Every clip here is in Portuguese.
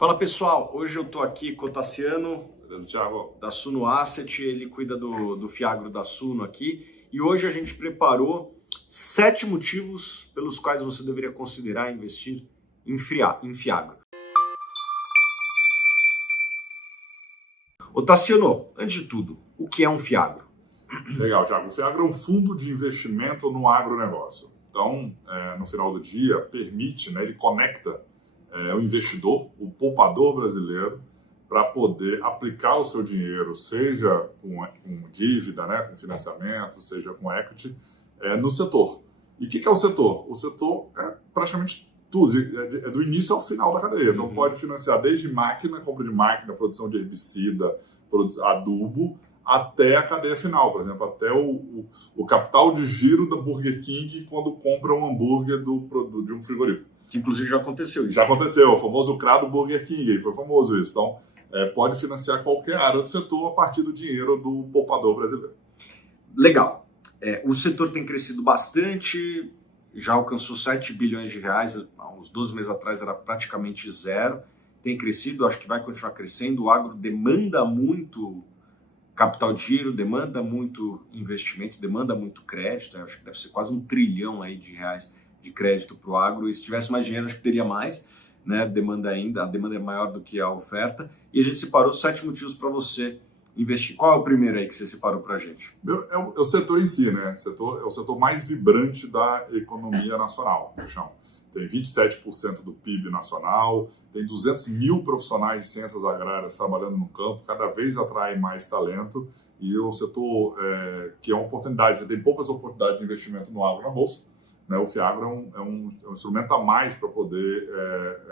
Fala pessoal, hoje eu estou aqui com o Tassiano, Thiago, da Suno Asset, ele cuida do Fiagro da Suno aqui, e hoje a gente preparou 7 motivos pelos quais você deveria considerar investir em Fiagro. Ô Tassiano, antes de tudo, o que é um Fiagro? legal, Thiago. O Fiagro é um fundo de investimento no agronegócio. Então, no final do dia, permite, ele conecta o investidor, o poupador brasileiro, para poder aplicar o seu dinheiro, seja com dívida, com financiamento, seja com equity, no setor. E o que é o setor? O setor é praticamente tudo, é do início ao final da cadeia. Então, pode financiar desde máquina, compra de máquina, produção de herbicida, adubo, até a cadeia final, por exemplo, até o capital de giro da Burger King quando compra um hambúrguer de um frigorífico. Que inclusive já aconteceu isso. Já aconteceu, o famoso CRA do Burger King, foi famoso isso. Então, pode financiar qualquer área do setor a partir do dinheiro do poupador brasileiro. Legal. O setor tem crescido bastante, já alcançou 7 bilhões de reais, há uns 12 meses atrás era praticamente zero. Tem crescido, acho que vai continuar crescendo. O agro demanda muito capital de giro, demanda muito investimento, demanda muito crédito. Acho que deve ser quase 1 trilhão aí de reais de crédito para o agro. E se tivesse mais dinheiro, acho que teria mais, a demanda é maior do que a oferta. E a gente separou 7 motivos para você investir. Qual é o primeiro aí que você separou para a gente? É o setor em si, né? É o setor mais vibrante da economia nacional, eu chamo. Tem 27% do PIB nacional, tem 200 mil profissionais de ciências agrárias trabalhando no campo, cada vez atrai mais talento, e é um setor que é uma oportunidade. Você tem poucas oportunidades de investimento no agro na Bolsa, o Fiagro é um instrumento a mais para poder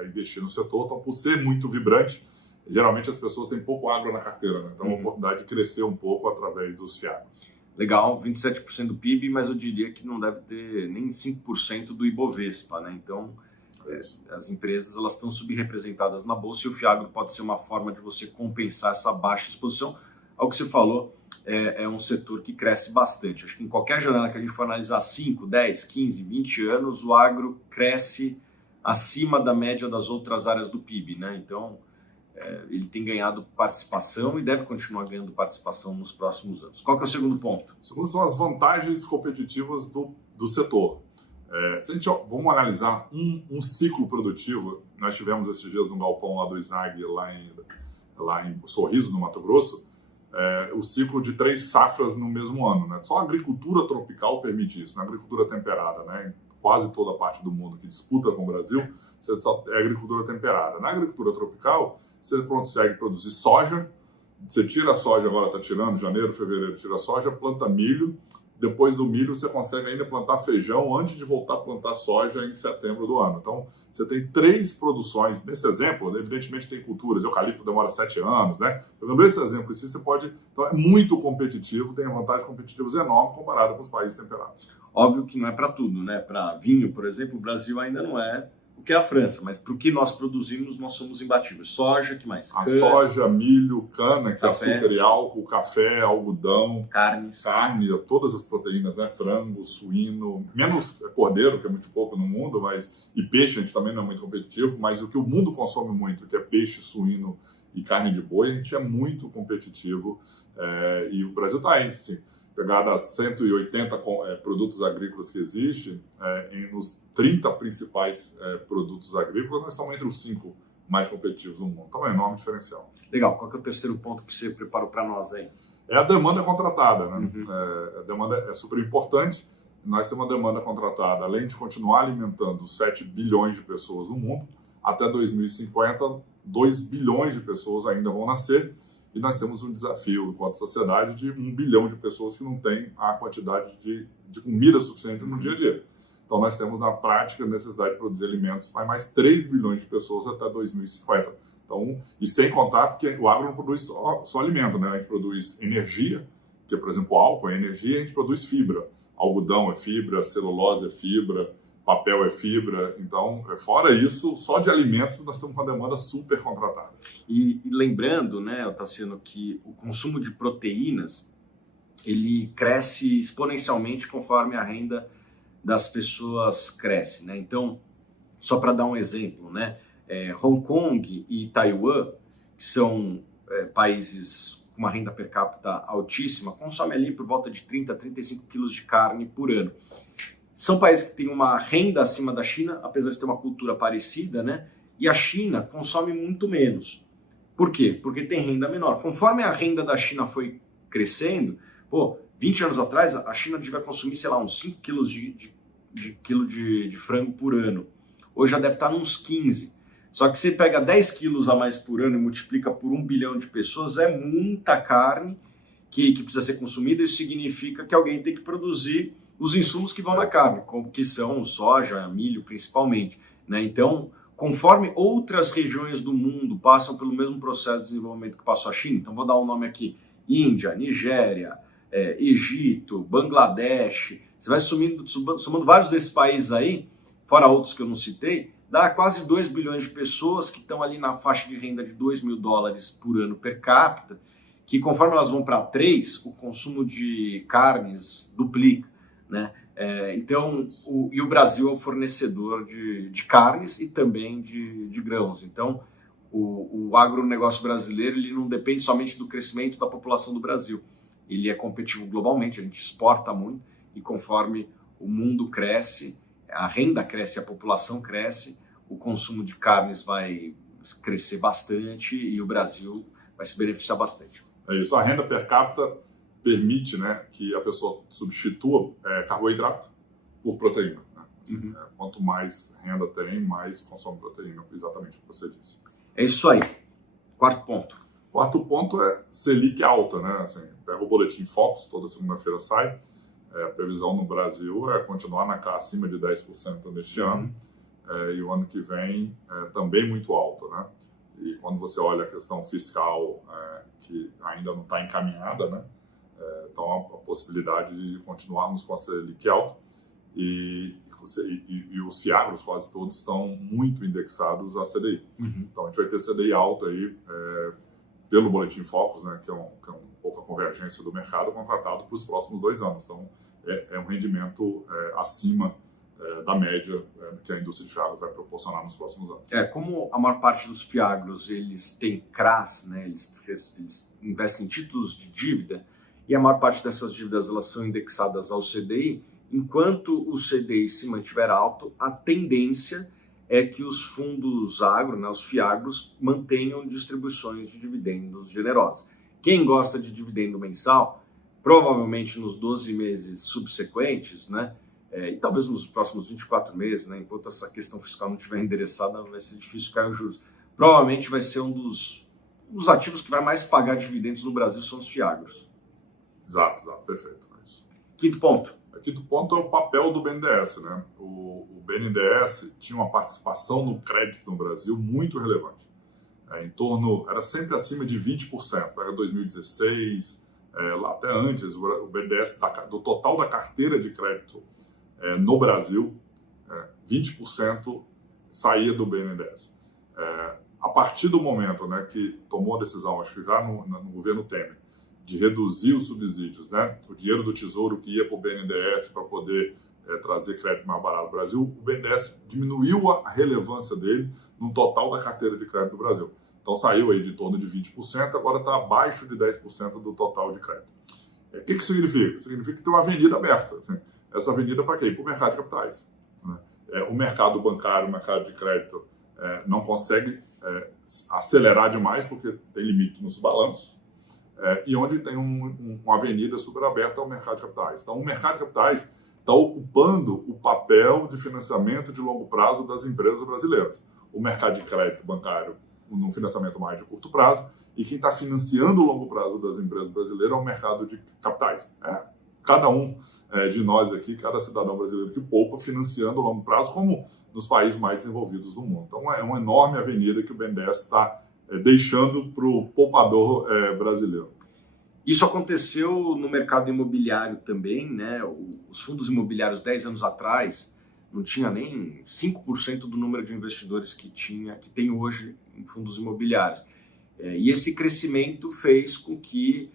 investir no setor. Então, por ser muito vibrante, geralmente as pessoas têm pouco agro na carteira, Então, é uma oportunidade de crescer um pouco através dos Fiagros. Legal, 27% do PIB, mas eu diria que não deve ter nem 5% do Ibovespa, Então, as empresas elas estão subrepresentadas na Bolsa e o Fiagro pode ser uma forma de você compensar essa baixa exposição. Ao que você falou, é um setor que cresce bastante. Acho que em qualquer janela que a gente for analisar 5, 10, 15, 20 anos, o agro cresce acima da média das outras áreas do PIB, Então, ele tem ganhado participação e deve continuar ganhando participação nos próximos anos. Qual que é o segundo ponto? O segundo são as vantagens competitivas do setor. Vamos analisar um ciclo produtivo. Nós tivemos esses dias no galpão lá do SNAG, lá em Sorriso, no Mato Grosso, o ciclo de 3 safras no mesmo ano. Só a agricultura tropical permite isso, na agricultura temperada, Em quase toda a parte do mundo que disputa com o Brasil, é agricultura temperada. Na agricultura tropical, você consegue produzir soja, você tira a soja, agora está tirando, janeiro, fevereiro, tira a soja, planta milho, depois do milho você consegue ainda plantar feijão antes de voltar a plantar soja em setembro do ano. Então, você tem 3 produções. Nesse exemplo, evidentemente tem culturas, eucalipto demora 7 anos, Pegando esse exemplo, você pode... Então, é muito competitivo, tem vantagens competitivas enormes comparado com os países temperados. Óbvio que não é para tudo, Para vinho, por exemplo, o Brasil ainda não é o que é a França, mas para o que nós produzimos, nós somos imbatíveis. Soja, que mais? Soja, milho, cana, que café, é açúcar e álcool, café, algodão, carne, todas as proteínas, frango, suíno, menos cordeiro, que é muito pouco no mundo, e peixe a gente também não é muito competitivo, mas o que o mundo consome muito, que é peixe, suíno e carne de boi, a gente é muito competitivo, e o Brasil está aí, assim, pegar das 180 produtos agrícolas que existem, nos 30 principais produtos agrícolas, nós somos entre os 5 mais competitivos do mundo. Então, é um enorme diferencial. Legal. Qual que é o terceiro ponto que você preparou para nós aí? É a demanda contratada. A demanda é super importante. Nós temos uma demanda contratada, além de continuar alimentando 7 bilhões de pessoas no mundo, até 2050, 2 bilhões de pessoas ainda vão nascer. E nós temos um desafio, enquanto sociedade, de 1 bilhão de pessoas que não têm a quantidade de comida suficiente no dia a dia. Então, nós temos, na prática, a necessidade de produzir alimentos para mais 3 bilhões de pessoas até 2050. Então, e sem contar, porque o agro não produz só alimento, A gente produz energia, que é, por exemplo, o álcool é energia, a gente produz fibra. Algodão é fibra, celulose é fibra, papel é fibra. Então, fora isso, só de alimentos nós estamos com uma demanda super contratada. E lembrando, Tassiano, que o consumo de proteínas, ele cresce exponencialmente conforme a renda das pessoas cresce, Então, só para dar um exemplo, Hong Kong e Taiwan, que são países com uma renda per capita altíssima, consomem ali por volta de 30 a 35 quilos de carne por ano. São países que têm uma renda acima da China, apesar de ter uma cultura parecida, né? E a China consome muito menos. Por quê? Porque tem renda menor. Conforme a renda da China foi crescendo, 20 anos atrás, a China devia consumir, sei lá, uns 5 quilos de frango por ano. Hoje já deve estar uns 15. Só que você pega 10 quilos a mais por ano e multiplica por 1 bilhão de pessoas, é muita carne que precisa ser consumida. Isso significa que alguém tem que produzir os insumos que vão na carne, que são soja, milho principalmente, né? Então, conforme outras regiões do mundo passam pelo mesmo processo de desenvolvimento que passou a China, então vou dar um nome aqui, Índia, Nigéria, Egito, Bangladesh, você vai somando vários desses países aí, fora outros que eu não citei, dá quase 2 bilhões de pessoas que estão ali na faixa de renda de $2.000 por ano per capita, que conforme elas vão para 3, o consumo de carnes duplica, né? Então, o Brasil é um fornecedor de carnes e também de grãos. Então, o agronegócio brasileiro ele não depende somente do crescimento da população do Brasil. Ele é competitivo globalmente, a gente exporta muito e conforme o mundo cresce, a renda cresce, a população cresce, o consumo de carnes vai crescer bastante e o Brasil vai se beneficiar bastante. É isso, a renda per capita permite, né, que a pessoa substitua carboidrato por proteína. Né? Assim, quanto mais renda tem, mais consome proteína, exatamente o que você disse. É isso aí. Quarto ponto. Quarto ponto é Selic alta, né? Assim, pega o boletim Focus, toda segunda-feira sai. A previsão no Brasil é continuar acima de 10% neste ano. E o ano que vem também muito alto, né? E quando você olha a questão fiscal, que ainda não está encaminhada, né? Então, a possibilidade de continuarmos com a Selic alta. E os fiagros, quase todos, estão muito indexados à CDI. Então, a gente vai ter CDI alta aí, pelo Boletim Focus, né, que é um pouco a convergência do mercado, contratado para os próximos 2 anos. Então, é um rendimento acima da média que a indústria de fiagros vai proporcionar nos próximos anos. Como a maior parte dos fiagros eles têm CRAs, né, eles investem em títulos de dívida, e a maior parte dessas dívidas elas são indexadas ao CDI, enquanto o CDI se mantiver alto, a tendência é que os fundos agro, né, os fiagros, mantenham distribuições de dividendos generosas. Quem gosta de dividendo mensal, provavelmente nos 12 meses subsequentes, né, e talvez nos próximos 24 meses, né, enquanto essa questão fiscal não estiver endereçada, vai ser difícil cair os juros. Provavelmente vai ser um dos ativos que vai mais pagar dividendos no Brasil, são os fiagros. Exato, perfeito. Quinto ponto. O quinto ponto é o papel do BNDES, né? O BNDES tinha uma participação no crédito no Brasil muito relevante. Era sempre acima de 20%. Era 2016, lá até antes, o BNDES, do total da carteira de crédito no Brasil, 20% saía do BNDES. A partir do momento, né, que tomou a decisão, acho que já no governo Temer, de reduzir os subsídios, né? O dinheiro do Tesouro que ia para o BNDES para poder trazer crédito mais barato no Brasil, o BNDES diminuiu a relevância dele no total da carteira de crédito do Brasil. Então saiu aí de torno de 20%, agora está abaixo de 10% do total de crédito. O que significa? Significa que tem uma avenida aberta. Assim. Essa avenida para quem? Para o mercado de capitais. Né? O mercado bancário, o mercado de crédito não consegue acelerar demais porque tem limite nos balanços. E onde tem uma avenida super aberta ao mercado de capitais. Então, o mercado de capitais está ocupando o papel de financiamento de longo prazo das empresas brasileiras. O mercado de crédito bancário, num financiamento mais de curto prazo, e quem está financiando o longo prazo das empresas brasileiras é o mercado de capitais. Cada um de nós aqui, cada cidadão brasileiro que poupa, financiando o longo prazo, como nos países mais desenvolvidos do mundo. Então, é uma enorme avenida que o BNDES está deixando para o poupador brasileiro. Isso aconteceu no mercado imobiliário também, né? Os fundos imobiliários 10 anos atrás não tinha nem 5% do número de investidores que tem hoje em fundos imobiliários. E esse crescimento fez com que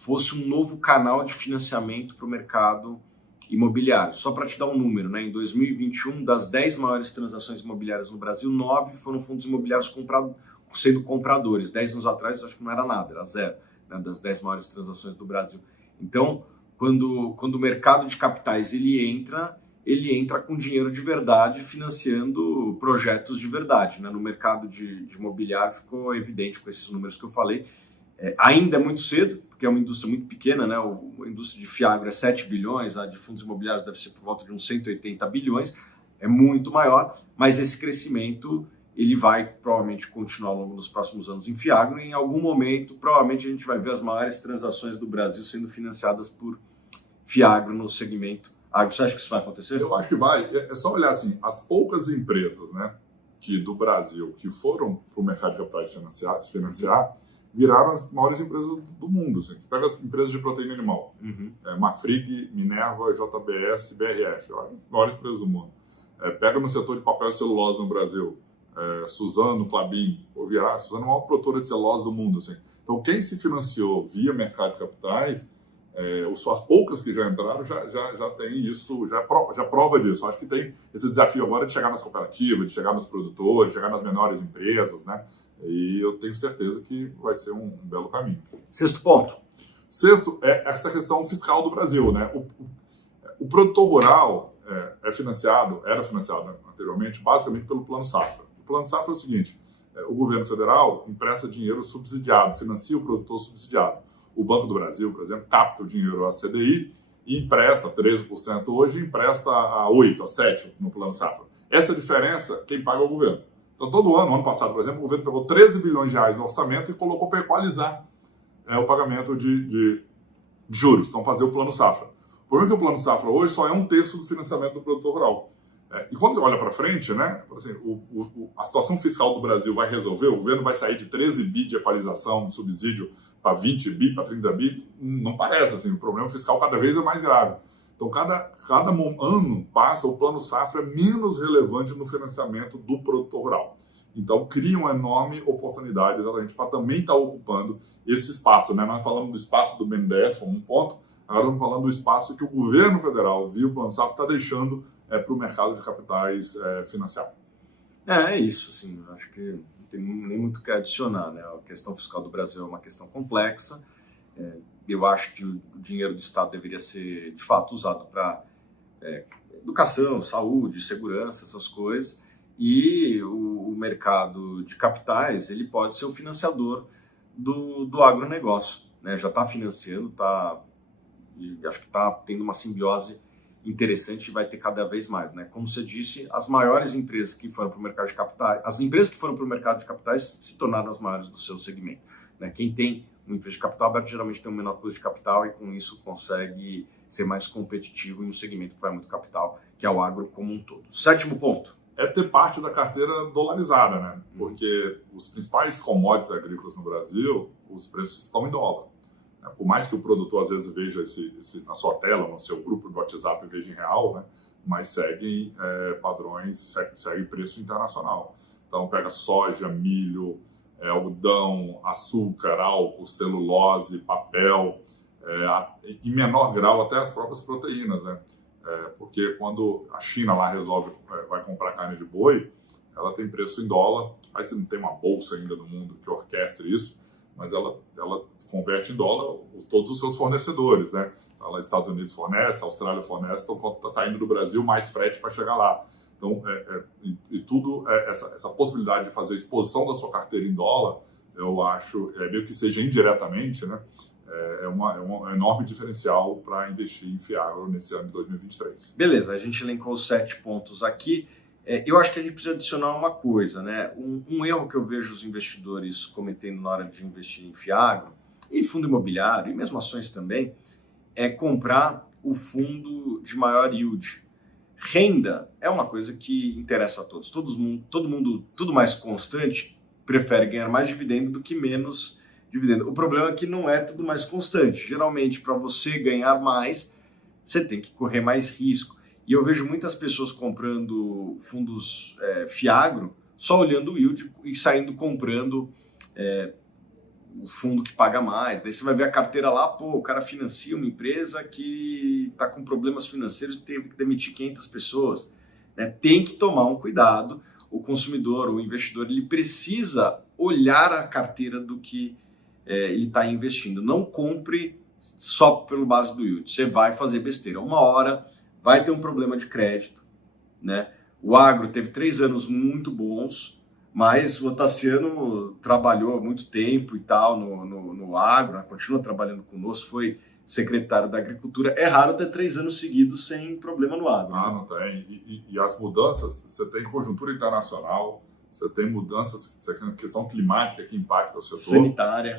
fosse um novo canal de financiamento para o mercado imobiliários. Só para te dar um número, né? Em 2021, das 10 maiores transações imobiliárias no Brasil, 9 foram fundos imobiliários sendo compradores. 10 anos atrás, acho que não era nada, era zero, né? Das 10 maiores transações do Brasil. Então, quando o mercado de capitais ele entra com dinheiro de verdade, financiando projetos de verdade, né? No mercado de imobiliário ficou evidente com esses números que eu falei. Ainda é muito cedo, porque é uma indústria muito pequena, né? A indústria de Fiagro é 7 bilhões, a de fundos imobiliários deve ser por volta de uns 180 bilhões, é muito maior, mas esse crescimento ele vai provavelmente continuar ao longo dos próximos anos em Fiagro, e em algum momento provavelmente a gente vai ver as maiores transações do Brasil sendo financiadas por Fiagro no segmento agro. Você acha que isso vai acontecer? Eu acho que vai. É só olhar assim, as poucas empresas, né, do Brasil que foram para o mercado de capitais financiar, viraram as maiores empresas do mundo. Assim. Você pega as empresas de proteína animal, Marfrig, Minerva, JBS, BRF, as maiores empresas do mundo. Pega no setor de papel e celulose no Brasil, Suzano, Klabin, Suzano é a maior produtora de celulose do mundo. Assim. Então, quem se financiou via mercado de capitais, as poucas que já entraram já tem isso, já prova disso. Acho que tem esse desafio agora de chegar nas cooperativas, de chegar nos produtores, de chegar nas menores empresas, né? E eu tenho certeza que vai ser um belo caminho. Sexto ponto. Sexto é essa questão fiscal do Brasil, né? O produtor rural era financiado anteriormente basicamente pelo Plano Safra. O Plano Safra é o seguinte, o governo federal empresta dinheiro subsidiado, financia o produtor subsidiado. O Banco do Brasil, por exemplo, capta o dinheiro à CDI e empresta 13% hoje, empresta a 8%, a 7% no Plano Safra. Essa diferença, quem paga é o governo. Então, todo ano passado, por exemplo, o governo pegou 13 bilhões de reais no orçamento e colocou para equalizar o pagamento de juros. Então, fazer o Plano Safra. O problema é que o Plano Safra hoje só é 1/3 do financiamento do produtor rural. E quando olha para frente, né, assim, a situação fiscal do Brasil vai resolver, o governo vai sair de 13 bi de equalização, de subsídio, para 20 bi, para 30 bi, não parece. Assim, o problema fiscal cada vez é mais grave. Então, cada ano passa, o Plano Safra é menos relevante no financiamento do produtor rural. Então, cria uma enorme oportunidade exatamente para também estar ocupando esse espaço. Né? Nós falamos do espaço do BNDES como um ponto, agora estamos falando do espaço que o governo federal, via o Plano Safra, está deixando para o mercado de capitais financiar. É isso, sim. Acho que não tem nem muito o que adicionar. Né? A questão fiscal do Brasil é uma questão complexa. Eu acho que o dinheiro do Estado deveria ser, de fato, usado para educação, saúde, segurança, essas coisas. E o mercado de capitais ele pode ser o financiador do agronegócio. Né? Já está financiando, acho que está tendo uma simbiose interessante e vai ter cada vez mais. Né? Como você disse, as maiores empresas que foram para o mercado de capitais, as empresas que foram para o mercado de capitais se tornaram as maiores do seu segmento. Né? Quem tem uma empresa de capital aberto geralmente tem um menor custo de capital e com isso consegue ser mais competitivo em um segmento que vai muito capital, que é o agro como um todo. Sétimo ponto. É ter parte da carteira dolarizada, né? Porque os principais commodities agrícolas no Brasil, os preços estão em dólar. Por mais que o produtor às vezes veja na sua tela, no seu grupo de WhatsApp, veja em real, né? Mas seguem padrões, segue preço internacional. Então pega soja, milho, algodão, açúcar, álcool, celulose, papel, em menor grau até as próprias proteínas, né? Porque quando a China lá resolve, vai comprar carne de boi, ela tem preço em dólar, mas não tem uma bolsa ainda no mundo que orquestre isso, mas ela converte em dólar todos os seus fornecedores, né? Ela, Estados Unidos fornece, a Austrália fornece, então quando está saindo do Brasil, mais frete para chegar lá. Então, tudo essa possibilidade de fazer exposição da sua carteira em dólar, eu acho, meio que seja indiretamente, né? É um enorme diferencial para investir em Fiagro nesse ano de 2023. Beleza, a gente elencou os 7 pontos aqui. Eu acho que a gente precisa adicionar uma coisa, né? Um erro que eu vejo os investidores cometendo na hora de investir em Fiagro, e fundo imobiliário, e mesmo ações também, é comprar o fundo de maior yield. Renda é uma coisa que interessa a todos. Todo mundo, tudo mais constante, prefere ganhar mais dividendo do que menos dividendo. O problema é que não é tudo mais constante. Geralmente, para você ganhar mais, você tem que correr mais risco. E eu vejo muitas pessoas comprando fundos Fiagro, só olhando o yield e saindo comprando o fundo que paga mais. Daí você vai ver a carteira lá, pô, o cara financia uma empresa que está com problemas financeiros e teve que demitir 500 pessoas. Né? Tem que tomar um cuidado. O consumidor, o investidor, ele precisa olhar a carteira do que ele está investindo. Não compre só pelo base do yield. Você vai fazer besteira. Uma hora vai ter um problema de crédito. Né? O agro teve 3 anos muito bons, mas o Otaciano trabalhou há muito tempo e tal no agro, né? Continua trabalhando conosco, foi secretário da Agricultura. É raro ter 3 anos seguidos sem problema no agro. Ah, não tem. E as mudanças, você tem conjuntura internacional, você tem mudanças, questão climática que impacta o setor.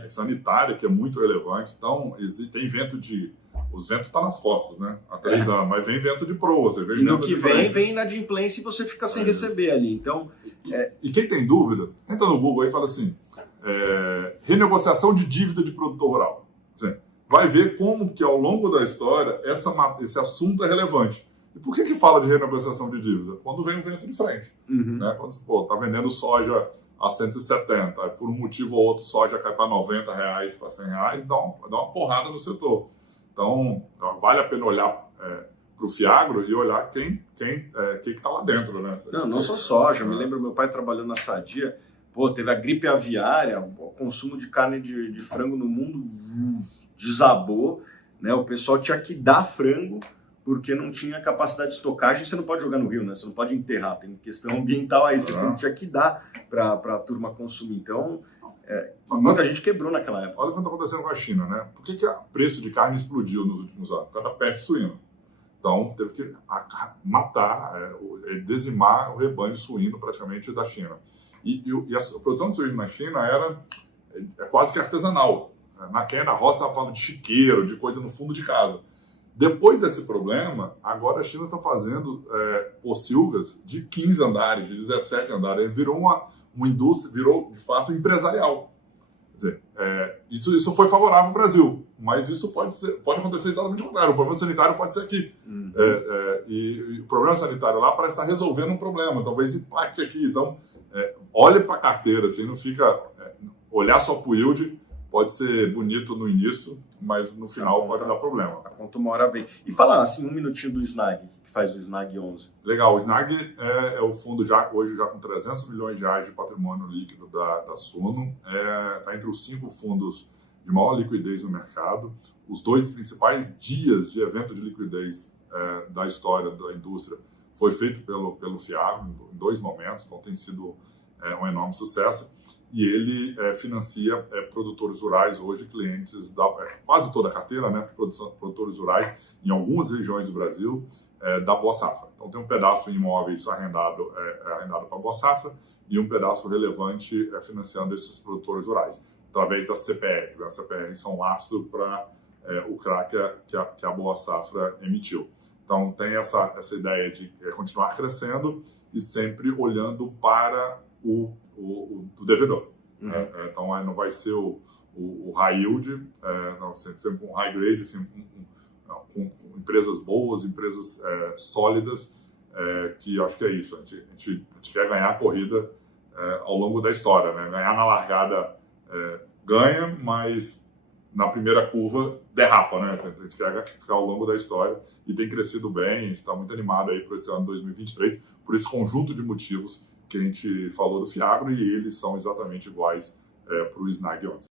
Sanitária, que é muito relevante. Então, tem vento de... Os ventos estão nas costas, né? Há 3 anos, mas vem vento de proa. Você vê, e no que vem inadimplência e você fica sem receber ali. Então, e quem tem dúvida, entra no Google aí e fala assim, renegociação de dívida de produtor rural. Vai ver como que ao longo da história esse assunto é relevante. E por que fala de renegociação de dívida? Quando vem o vento de frente. Né? Quando você está vendendo soja a 170, aí por um motivo ou outro soja cai para R$90, para R$100, dá uma porrada no setor. Então, vale a pena olhar para o Fiagro e olhar quem está lá dentro. Né? Não só soja. Eu me lembro, meu pai trabalhando na Sadia, teve a gripe aviária, o consumo de carne de frango no mundo desabou. Né? O pessoal tinha que dar frango porque não tinha capacidade de estocagem. Você não pode jogar no rio, né? Você não pode enterrar. Tem questão ambiental aí. Você tinha que dar para a turma consumir. Então... muita gente quebrou naquela época. Olha o que está acontecendo com a China, né? Por que o preço de carne explodiu nos últimos anos? Por causa da peste suína. Então, teve que matar, dizimar o rebanho suíno praticamente da China. E a produção de suíno na China é quase que artesanal. Na roça, estava falando de chiqueiro, de coisa no fundo de casa. Depois desse problema, agora a China está fazendo pocilgas de 15 andares, de 17 andares. Virou uma indústria, virou de fato empresarial. Quer dizer, isso foi favorável ao Brasil, mas isso pode acontecer exatamente o contrário. O problema sanitário pode ser aqui. E o problema sanitário lá parece estar resolvendo um problema, talvez impacte aqui. Então, olhe para a carteira, assim, não fica... olhar só para o yield pode ser bonito no início, mas no final pode dar problema. A conta uma hora vem. E falar assim, um minutinho do Snag, que faz o Snag 11. Legal, o Snag é o fundo hoje já com 300 milhões de reais de patrimônio líquido da Suno. Está entre os 5 fundos de maior liquidez no mercado. Os 2 principais dias de evento de liquidez da história da indústria foi feito pelo Fiagro em 2 momentos, então tem sido um enorme sucesso. E ele financia produtores rurais hoje, clientes da quase toda a carteira, né, produtores rurais em algumas regiões do Brasil, da Boa Safra. Então tem um pedaço em imóveis arrendado para a Boa Safra e um pedaço relevante financiando esses produtores rurais, através da CPR. A CPR são lastro para o CRA que a Boa Safra emitiu. Então tem essa ideia de continuar crescendo e sempre olhando para o devedor. Então não vai ser o high yield, sempre um high grade, assim, com empresas boas, empresas sólidas, que eu acho que é isso. A gente quer ganhar a corrida ao longo da história, né? Ganhar na largada ganha, mas na primeira curva derrapa, né? A gente quer ficar ao longo da história e tem crescido bem. A gente está muito animado aí para esse ano 2023, por esse conjunto de motivos que a gente falou do Fiagro, e eles são exatamente iguais para o Snag 11.